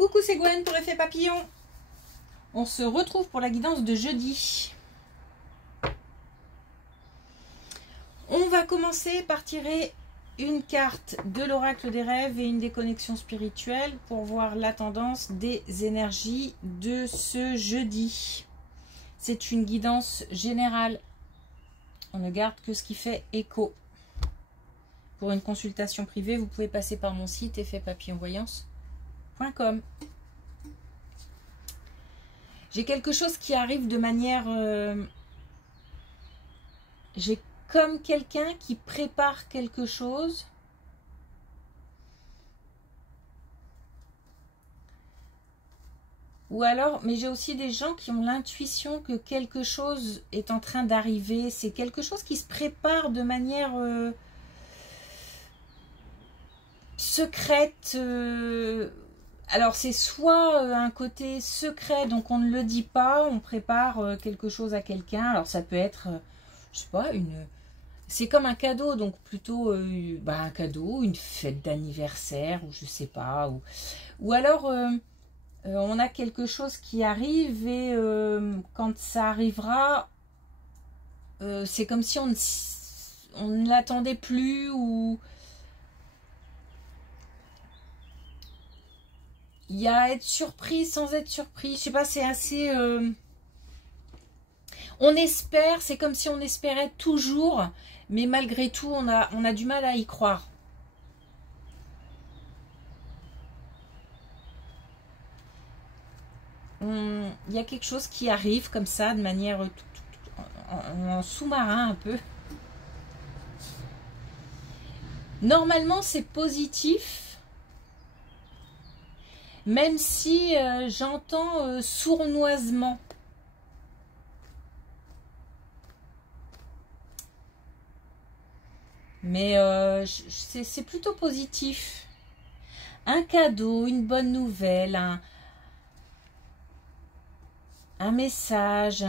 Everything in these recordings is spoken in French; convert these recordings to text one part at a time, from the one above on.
Coucou, c'est Gwen pour Effet Papillon. On se retrouve pour la guidance de jeudi. On va commencer par tirer une carte de l'oracle des rêves et une des connexions spirituelles pour voir la tendance des énergies de ce jeudi. C'est une guidance générale. On ne garde que ce qui fait écho. Pour une consultation privée, vous pouvez passer par mon site effetpapillonvoyance.com. J'ai quelque chose qui arrive de manière... j'ai comme quelqu'un qui prépare quelque chose. Ou alors, mais j'ai aussi des gens qui ont l'intuition que quelque chose est en train d'arriver. C'est quelque chose qui se prépare de manière secrète. Alors c'est soit un côté secret, donc on ne le dit pas, on prépare quelque chose à quelqu'un. Alors ça peut être, je sais pas, c'est comme un cadeau, donc plutôt un cadeau, une fête d'anniversaire, ou je sais pas. Ou alors on a quelque chose qui arrive et quand ça arrivera, c'est comme si on ne l'attendait plus, ou... Il y a être surpris sans être surpris. Je sais pas, c'est assez... On espère, c'est comme si on espérait toujours, mais malgré tout, on a du mal à y croire. Il y a quelque chose qui arrive comme ça, de manière en sous-marin un peu. Normalement, c'est positif. Même si j'entends sournoisement. Mais c'est plutôt positif. Un cadeau, une bonne nouvelle, un message,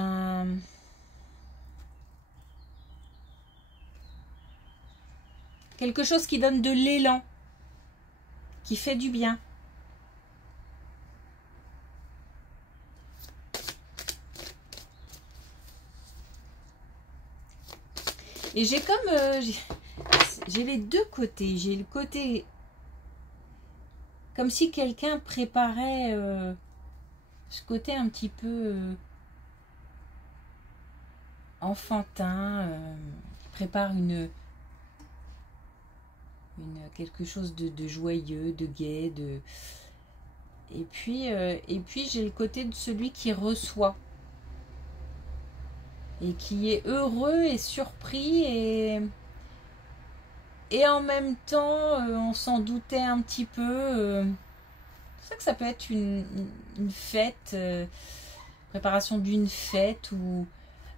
quelque chose qui donne de l'élan, qui fait du bien. Et j'ai comme... j'ai les deux côtés. J'ai le côté... Comme si quelqu'un préparait... ce côté un petit peu... enfantin. Prépare quelque chose de joyeux, de gai. Et puis j'ai le côté de celui qui reçoit. Et qui est heureux et surpris et en même temps on s'en doutait un petit peu. C'est ça que ça peut être une fête, préparation d'une fête,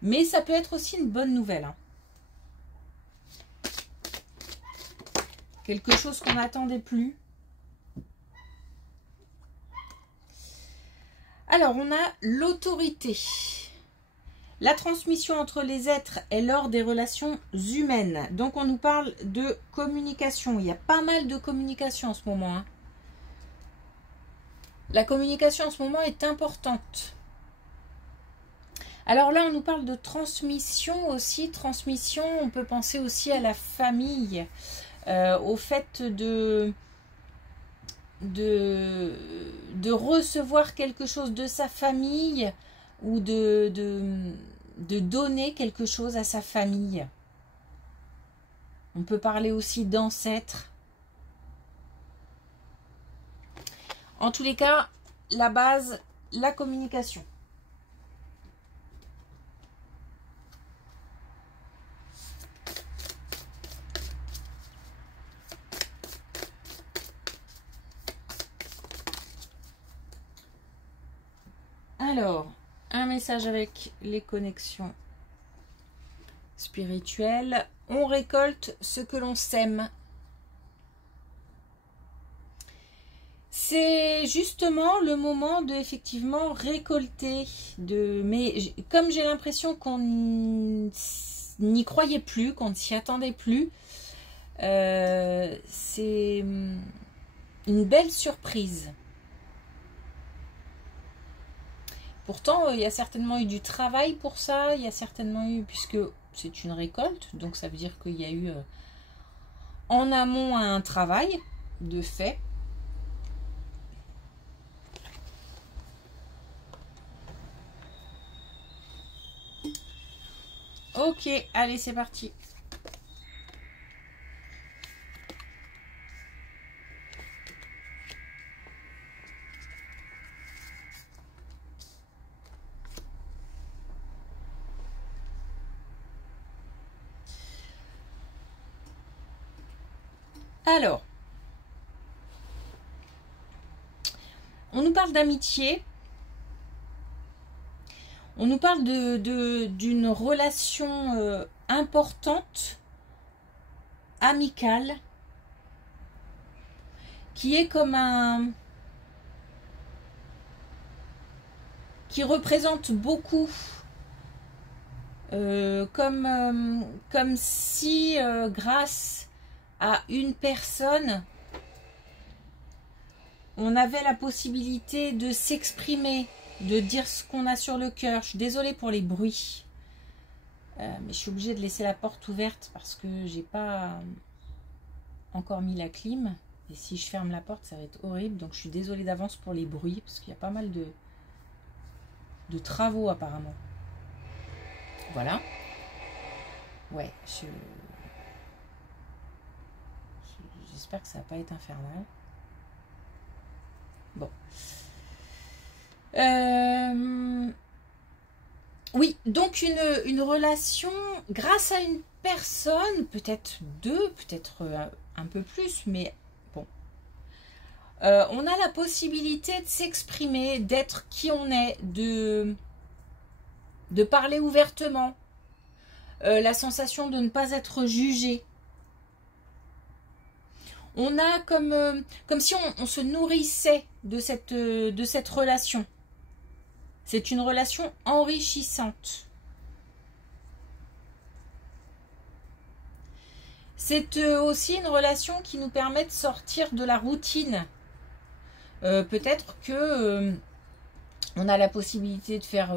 mais ça peut être aussi une bonne nouvelle. Hein. Quelque chose qu'on n'attendait plus. Alors on a l'autorité. La transmission entre les êtres est lors des relations humaines. Donc, on nous parle de communication. Il y a pas mal de communication en ce moment. Hein. La communication en ce moment est importante. Alors là, on nous parle de transmission aussi. Transmission, on peut penser aussi à la famille. Au fait de recevoir quelque chose de sa famille ou de donner quelque chose à sa famille. On peut parler aussi d'ancêtres. En tous les cas, la base, la communication. Alors, un message avec les connexions spirituelles. On récolte ce que l'on sème. C'est justement le moment de effectivement récolter. Mais comme j'ai l'impression qu'on n'y croyait plus, qu'on ne s'y attendait plus, c'est une belle surprise. Pourtant, il y a certainement eu du travail pour ça, il y a certainement eu, puisque c'est une récolte, donc ça veut dire qu'il y a eu en amont un travail de fait. Ok, allez, c'est parti. Alors, on nous parle d'amitié. On nous parle d'une relation importante, amicale, qui est comme un... qui représente beaucoup, comme si, grâce à une personne, on avait la possibilité de s'exprimer, de dire ce qu'on a sur le cœur. Je suis désolée pour les bruits, mais je suis obligée de laisser la porte ouverte parce que j'ai pas encore mis la clim. Et si je ferme la porte, ça va être horrible. Donc je suis désolée d'avance pour les bruits parce qu'il y a pas mal de travaux apparemment. Voilà. Ouais, j'espère que ça va pas être infernal. Bon. Oui, donc une relation grâce à une personne, peut-être deux, peut-être un peu plus, mais bon. On a la possibilité de s'exprimer, d'être qui on est, de parler ouvertement, la sensation de ne pas être jugé. On a comme si on se nourrissait de cette relation. C'est une relation enrichissante. C'est aussi une relation qui nous permet de sortir de la routine. Peut-être que on a la possibilité de faire,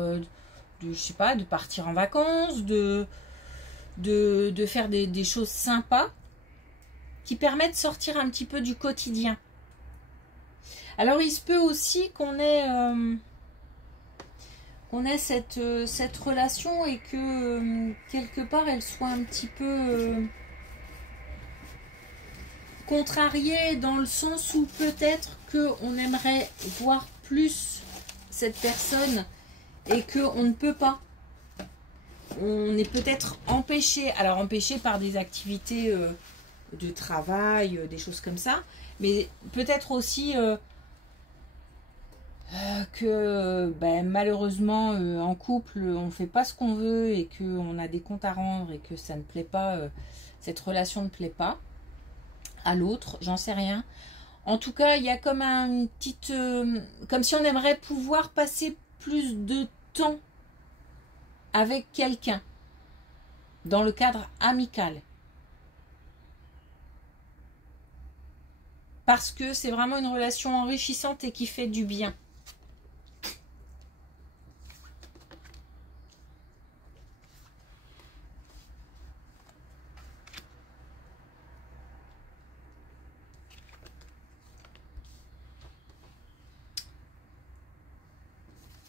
je sais pas, de partir en vacances, de faire des choses sympas qui permettent de sortir un petit peu du quotidien. Alors il se peut aussi qu'on ait cette relation et que quelque part elle soit un petit peu contrariée, dans le sens où peut-être qu'on aimerait voir plus cette personne et qu'on ne peut pas. On est peut-être empêché, alors empêché par des activités de travail, des choses comme ça, mais peut-être aussi que malheureusement en couple on fait pas ce qu'on veut et qu'on a des comptes à rendre et que ça ne plaît pas, cette relation ne plaît pas à l'autre, j'en sais rien. En tout cas, il y a comme une petite, comme si on aimerait pouvoir passer plus de temps avec quelqu'un dans le cadre amical. Parce que c'est vraiment une relation enrichissante et qui fait du bien.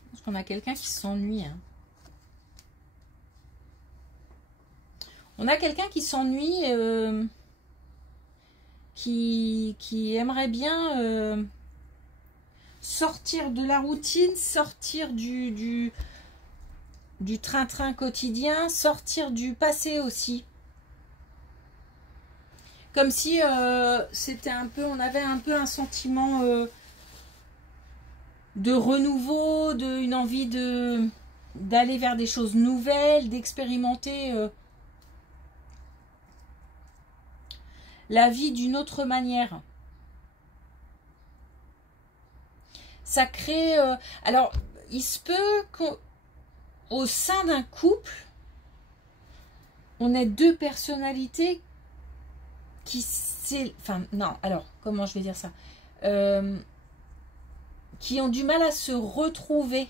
Je pense qu'on a quelqu'un qui s'ennuie. Hein. On a quelqu'un qui s'ennuie, qui aimerait bien sortir de la routine, sortir du train-train quotidien, sortir du passé aussi. Comme si c'était un peu, on avait un peu un sentiment de renouveau, une envie d'aller vers des choses nouvelles, d'expérimenter la vie d'une autre manière. Ça crée... alors, il se peut qu'au sein d'un couple, on ait deux personnalités qui... Enfin, non, alors, comment je vais dire ça, qui ont du mal à se retrouver.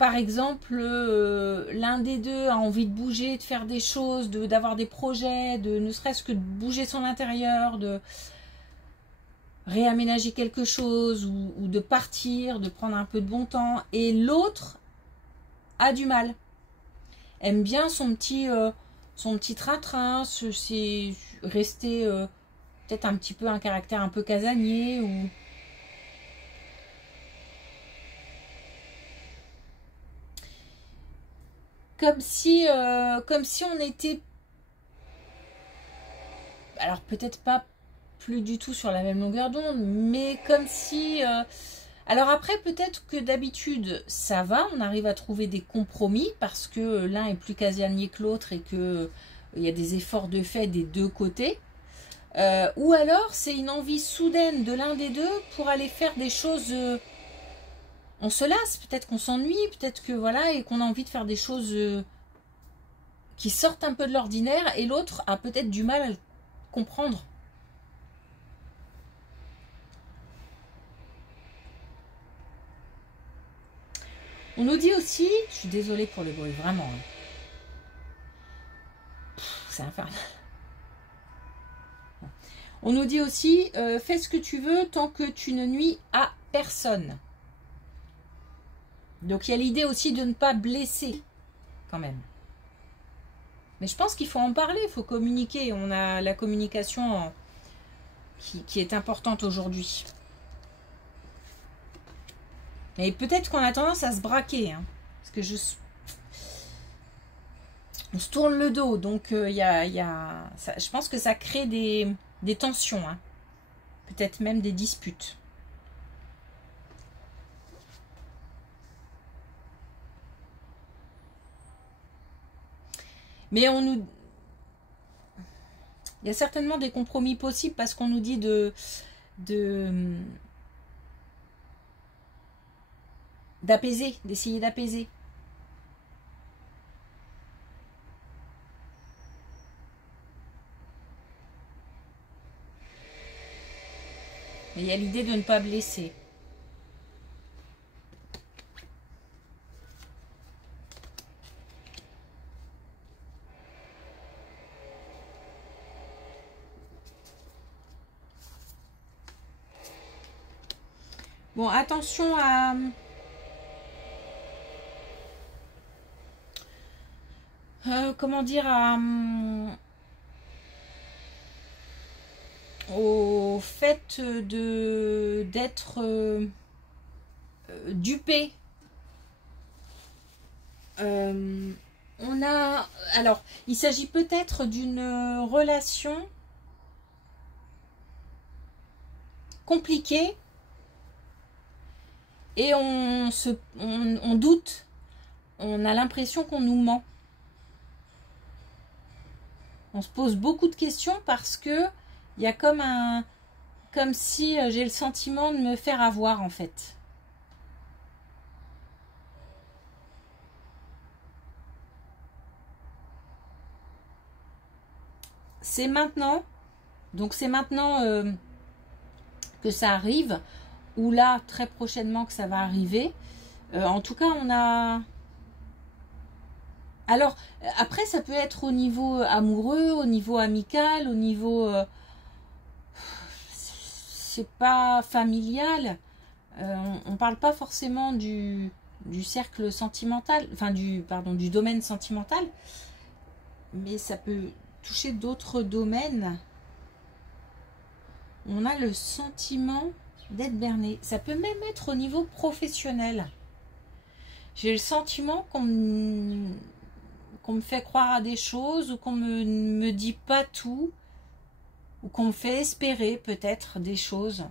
par exemple, l'un des deux a envie de bouger, de faire des choses, d'avoir des projets, ne serait-ce que de bouger son intérieur, de réaménager quelque chose ou de partir, de prendre un peu de bon temps. Et l'autre a du mal. Aime bien son petit train-train, c'est rester peut-être un petit peu un caractère un peu casanier ou... Comme si on était, alors peut-être pas plus du tout sur la même longueur d'onde, mais comme si... alors après, peut-être que d'habitude, ça va, on arrive à trouver des compromis parce que l'un est plus casanier que l'autre et que il y a des efforts de fait des deux côtés. Ou alors, c'est une envie soudaine de l'un des deux pour aller faire des choses... on se lasse, peut-être qu'on s'ennuie, peut-être que voilà, et qu'on a envie de faire des choses qui sortent un peu de l'ordinaire, et l'autre a peut-être du mal à le comprendre. On nous dit aussi, je suis désolée pour le bruit, vraiment, hein. C'est infernal. On nous dit aussi, fais ce que tu veux tant que tu ne nuis à personne. Donc il y a l'idée aussi de ne pas blesser, quand même. Mais je pense qu'il faut en parler, il faut communiquer. On a la communication qui est importante aujourd'hui. Et peut-être qu'on a tendance à se braquer, hein, parce que on se tourne le dos, donc je pense que ça crée des tensions, hein, peut-être même des disputes. Mais il y a certainement des compromis possibles parce qu'on nous dit d'apaiser, d'essayer d'apaiser. Et il y a l'idée de ne pas blesser. Bon, attention à... comment dire, au fait d'être dupé. Alors, il s'agit peut-être d'une relation compliquée et on doute, on a l'impression qu'on nous ment. On se pose beaucoup de questions parce que il y a comme si j'ai le sentiment de me faire avoir en fait. C'est maintenant, donc c'est maintenant que ça arrive, ou là très prochainement que ça va arriver. En tout cas, on a... Alors, après, ça peut être au niveau amoureux, au niveau amical, au niveau... c'est pas familial. On parle pas forcément du cercle sentimental, enfin du domaine sentimental, mais ça peut toucher d'autres domaines. On a le sentiment d'être berné. Ça peut même être au niveau professionnel. J'ai le sentiment qu'on me fait croire à des choses ou qu'on me dit pas tout ou qu'on me fait espérer peut-être des choses.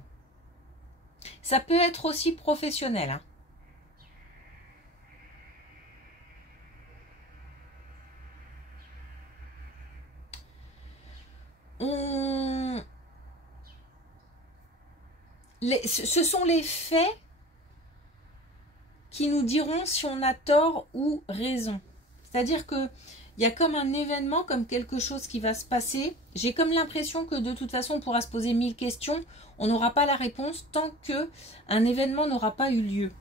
Ça peut être aussi professionnel, hein. Ce sont les faits qui nous diront si on a tort ou raison. C'est-à-dire que il y a comme un événement, comme quelque chose qui va se passer. J'ai comme l'impression que de toute façon, on pourra se poser 1000 questions. On n'aura pas la réponse tant que un événement n'aura pas eu lieu.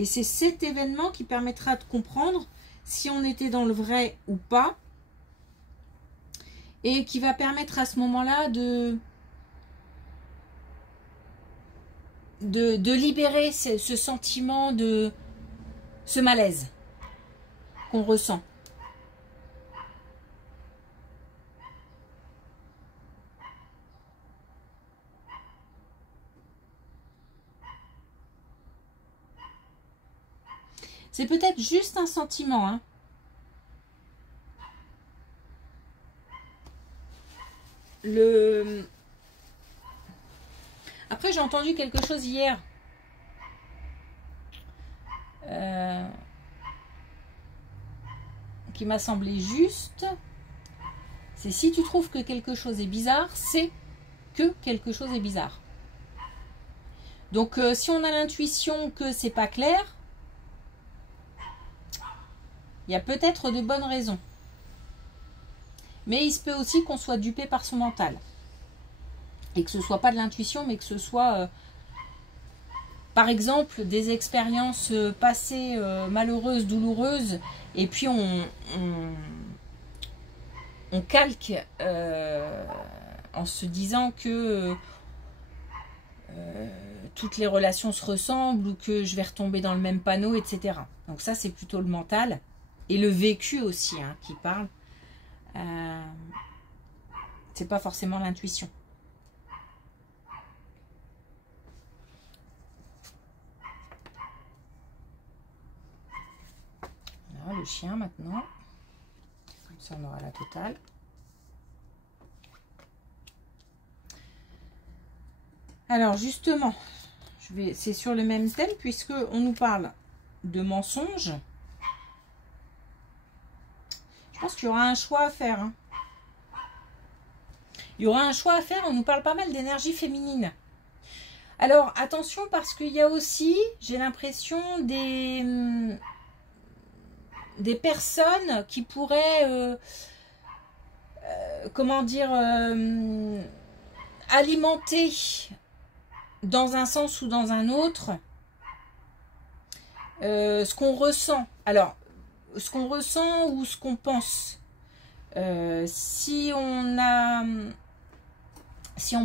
Et c'est cet événement qui permettra de comprendre si on était dans le vrai ou pas. Et qui va permettre à ce moment-là de libérer ce sentiment de ce malaise qu'on ressent. C'est peut-être juste un sentiment, hein. Après, j'ai entendu quelque chose hier. Qui m'a semblé juste. C'est si tu trouves que quelque chose est bizarre, c'est que quelque chose est bizarre. Donc, si on a l'intuition que c'est pas clair, il y a peut-être de bonnes raisons. Mais il se peut aussi qu'on soit dupé par son mental. Et que ce ne soit pas de l'intuition, mais que ce soit, par exemple, des expériences passées malheureuses, douloureuses, et puis on calque en se disant que toutes les relations se ressemblent ou que je vais retomber dans le même panneau, etc. Donc ça, c'est plutôt le mental. Et le vécu aussi, hein, qui parle. C'est pas forcément l'intuition. Voilà, le chien maintenant. Comme ça, on aura la totale. Alors justement, c'est sur le même thème puisque on nous parle de mensonges. Je pense qu'il y aura un choix à faire. Hein. Il y aura un choix à faire. On nous parle pas mal d'énergie féminine. Alors attention parce qu'il y a aussi, j'ai l'impression, des personnes qui pourraient, comment dire, alimenter dans un sens ou dans un autre ce qu'on ressent. Alors, ce qu'on ressent ou ce qu'on pense. Si on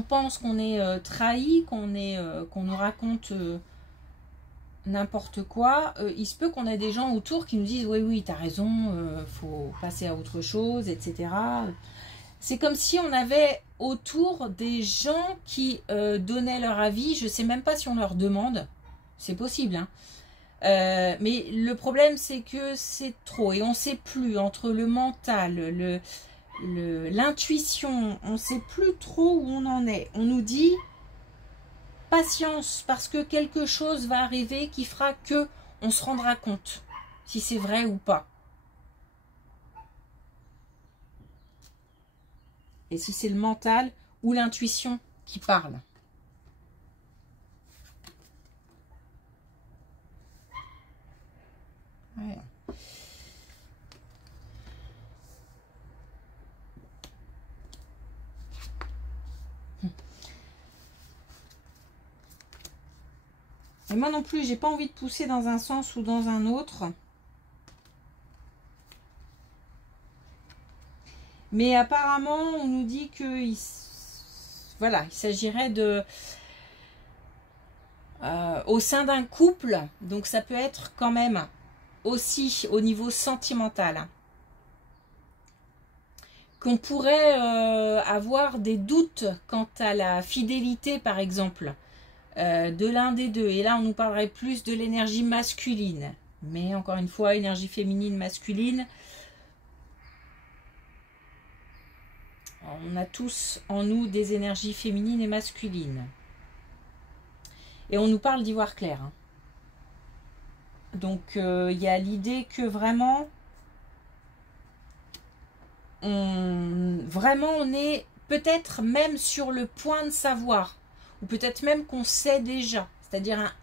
pense qu'on est trahi, qu'on nous raconte n'importe quoi, il se peut qu'on ait des gens autour qui nous disent oui, t'as raison, faut passer à autre chose, etc. C'est comme si on avait autour des gens qui donnaient leur avis. Je sais même pas si on leur demande. C'est possible, hein. Mais le problème, c'est que c'est trop. Et on ne sait plus, entre le mental, l'intuition, on ne sait plus trop où on en est. On nous dit patience, parce que quelque chose va arriver qui fera que on se rendra compte si c'est vrai ou pas. Et si c'est le mental ou l'intuition qui parle. Ouais. Et moi non plus, j'ai pas envie de pousser dans un sens ou dans un autre. Mais apparemment, on nous dit que voilà, il s'agirait de au sein d'un couple, donc ça peut être quand même aussi au niveau sentimental, qu'on pourrait avoir des doutes quant à la fidélité, par exemple, de l'un des deux. Et là, on nous parlerait plus de l'énergie masculine. Mais encore une fois, énergie féminine, masculine. On a tous en nous des énergies féminines et masculines. Et on nous parle d'y voir clair. Hein. Donc, il y a l'idée que vraiment, on est peut-être même sur le point de savoir. Ou peut-être même qu'on sait déjà. C'est-à-dire,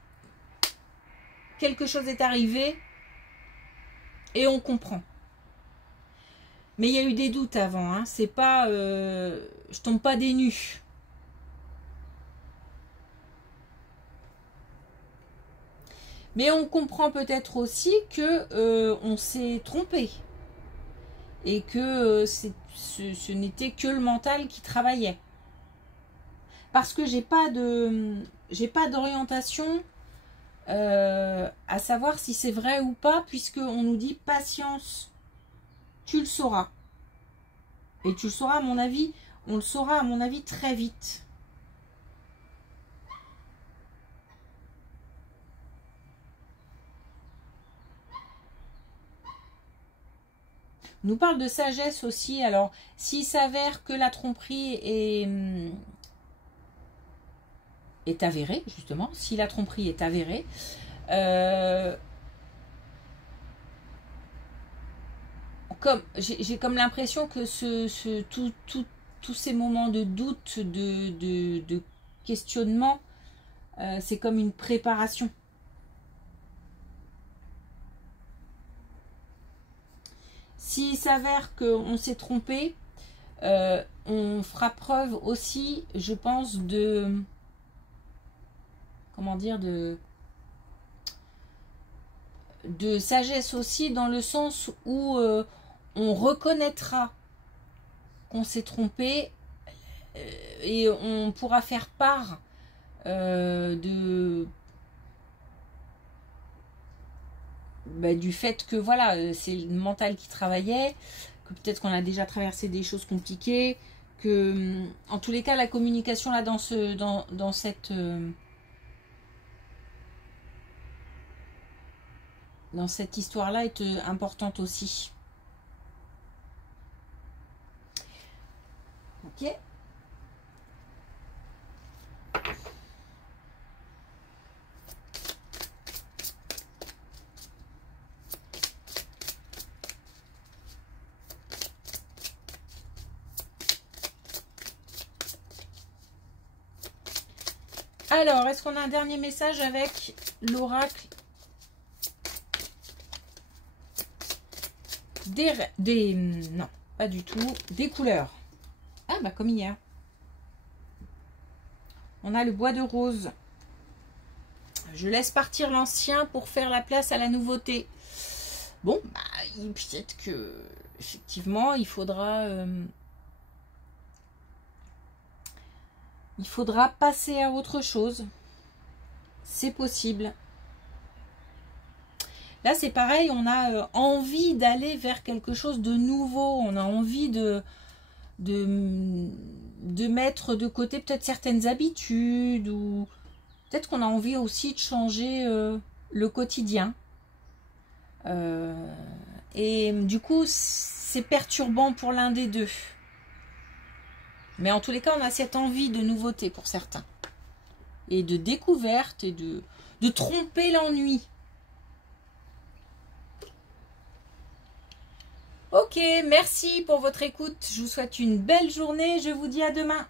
quelque chose est arrivé et on comprend. Mais il y a eu des doutes avant. Hein. C'est pas... je tombe pas des nues. Mais on comprend peut-être aussi que on s'est trompé. Et que ce n'était que le mental qui travaillait. Parce que j'ai pas d'orientation à savoir si c'est vrai ou pas, puisqu'on nous dit patience, tu le sauras. Et tu le sauras, à mon avis, on le saura, à mon avis, très vite. On nous parle de sagesse aussi. Alors, s'il s'avère que la tromperie est avérée, justement, si la tromperie est avérée, j'ai comme l'impression que tous ces moments de doute, de questionnement, c'est comme une préparation. S'il s'avère qu'on s'est trompé, on fera preuve aussi, je pense, comment dire, de sagesse aussi, dans le sens où on reconnaîtra qu'on s'est trompé et on pourra faire part du fait que voilà, c'est le mental qui travaillait, que peut-être qu'on a déjà traversé des choses compliquées, que en tous les cas la communication là dans cette histoire là est importante aussi. Ok. Alors, est-ce qu'on a un dernier message avec l'oracle non, pas du tout, des couleurs. Ah bah comme hier. On a le bois de rose. Je laisse partir l'ancien pour faire la place à la nouveauté. Bon, bah, peut-être que effectivement, il faudra passer à autre chose. C'est possible. Là, c'est pareil, on a envie d'aller vers quelque chose de nouveau. On a envie de mettre de côté peut-être certaines habitudes, ou peut-être qu'on a envie aussi de changer le quotidien. Et du coup, c'est perturbant pour l'un des deux. Mais en tous les cas, on a cette envie de nouveauté pour certains. Et de découverte et de tromper l'ennui. Ok, merci pour votre écoute. Je vous souhaite une belle journée. Je vous dis à demain.